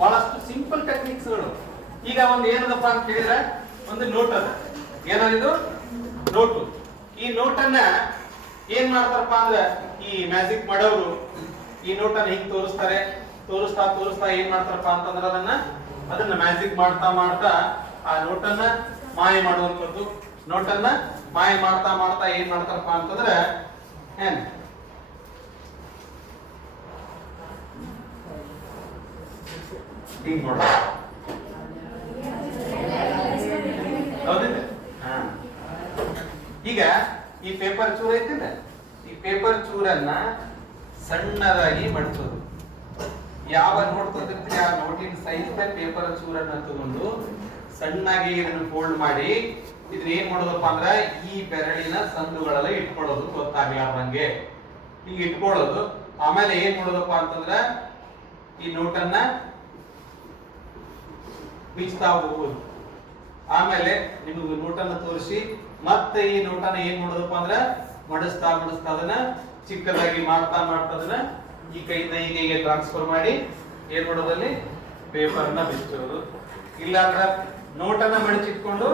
ಬಹಳಷ್ಟು ಸಿಂಪಲ್ ಟೆಕ್ನಿಕ್ಸ್ಗಳು. ಈಗ ಒಂದು ಏನದಪ್ಪ ಅಂತ ಹೇಳಿದ್ರೆ ಒಂದು ನೋಟ್ ಅದ, ಏನದು ನೋಟು. ಈ ನೋಟನ್ನ ಏನ್ ಮಾಡ್ತಾರಪ್ಪ ಅಂದ್ರೆ ಈ ಮ್ಯಾಜಿಕ್ ಮಾಡೋರು ಈ ನೋಟನ್ನ ಹಿಂಗ್ ತೋರಿಸ್ತಾರೆ. ತೋರಿಸ್ತಾ ತೋರಿಸ್ತಾ ಏನ್ ಮಾಡ್ತಾರಪ್ಪ ಅಂತಂದ್ರೆ ಅದನ್ನ ಮ್ಯಾಜಿಕ್ ಮಾಡ್ತಾ ಮಾಡ್ತಾ ಆ ನೋಟನ್ನ ಮಾಯ ಮಾಡುವಂಥದ್ದು. ನೋಟನ್ನ ಮಾಯ ಮಾಡ್ತಾ ಮಾಡ್ತಾ ಏನ್ ಮಾಡ್ತಾರಪ್ಪ ಅಂತಂದ್ರೆ ಏನ್ ಹಿಂಗ್ ನೋಡ ಹೌದಿಲ್ಲ. ಈಗ ಈ ಪೇಪರ್ ಚೂರ್ ಐತಿಲ್ಲ, ಈ ಪೇಪರ್ ಚೂರನ್ನ ಸಣ್ಣದಾಗಿ ಮಡಿಸೋದು. ಯಾವ ನೋಟ್ ತಂದಿರ್ತೀರಿ ಆ ನೋಟಿನ ಸೈಜ್ ಪೇಪರ್ ಚೂರನ್ನ ತಗೊಂಡು ಸಣ್ಣಾಗಿ ಇದನ್ನು ಫೋಲ್ಡ್ ಮಾಡಿ ಇದನ್ನ ಏನ್ ಮಾಡೋದಪ್ಪ ಅಂದ್ರೆ ಈ ಬೆರಳಿನ ಸಂದುಗಳಲ್ಲಿ ಇಟ್ಕೊಳ್ಳೋದು, ಗೊತ್ತಾಗ್ಲಾರ್ದಂಗೆ ಈಗ ಇಟ್ಕೊಳ್ಳೋದು. ಆಮೇಲೆ ಏನ್ ಮಾಡೋದಪ್ಪ ಅಂತಂದ್ರ ಈ ನೋಟನ್ನ ಬಿಚ್ತಾ ಹೋಗುದು. ಆಮೇಲೆ ನಿಮಗೆ ನೋಟನ್ನ ತೋರಿಸಿ ಮತ್ತೆ ಈ ನೋಟನ್ನ ಏನ್ ಮಾಡೋದಪ್ಪ ಅಂದ್ರೆ ಮಡಿಸ್ತಾ ಮಡಿಸ್ತಾ ಅದನ್ನ ಚಿಕ್ಕದಾಗಿ ಮಾಡ್ತಾ ಮಾಡ್ತಾ ಅದನ್ನ ಈ ಕೈಯಿಂದ ಹೀಗೆ ಟ್ರಾನ್ಸ್ಫರ್ ಮಾಡಿ ಏನ್ ಮಾಡೋದಲ್ಲಿ ಪೇಪರ್ನ ಬಿಚ್ಚೋದು. ಇಲ್ಲಾಂದ್ರೆ ನೋಟನ್ನ ಮಡಿಚಿಟ್ಕೊಂಡು